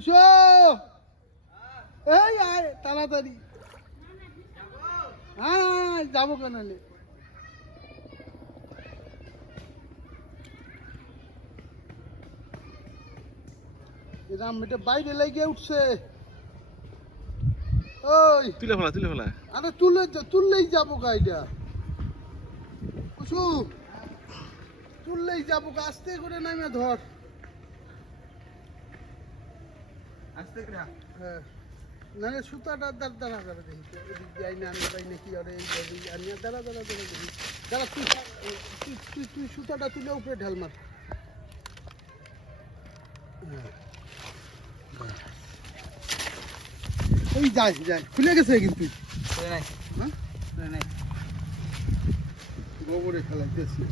কুসো এই আয় তাড়াতাড়ি হ্যাঁ যাবো কেন এরকম এটা বাইরে লেগে উঠছে ওই তুলে ফেলা আরে তুললেই যাবো গাইটা কুসু তুললেই যাবো আস্তে করে নামে ধর আস্তে করে হ্যাঁ না সুতাটা দাঁড়া দেখি এদিক দিয়ে আইনে আনতে পাই নাকি আর এই আনিয়া দাঁড়া দেখি দাঁড়া তুই সুতাটা তুলে উপরে ঢাল মার ওই যাই খুলে গেছে কিন্তু নাই হ্যাঁ নাই গোবরে ফেলাইতেছি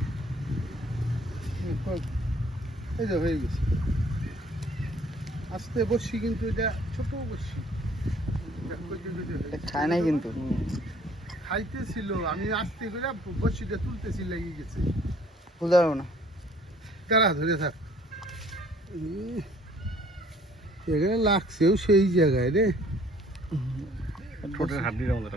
এই যে হয়ে গেছে আস্তে বসছি কিন্তু এটা ছোট বসছি খায় নাই কিন্তু খাইতেছিল আমি আস্তে করে বসিটা তুলতেছি লেগে গেছে বুঝতে পারবো না দাঁড়া ধরে থাক এখানে লাগছেও সেই জায়গায় রে ঠোঁটের হাড্ডির আমাদের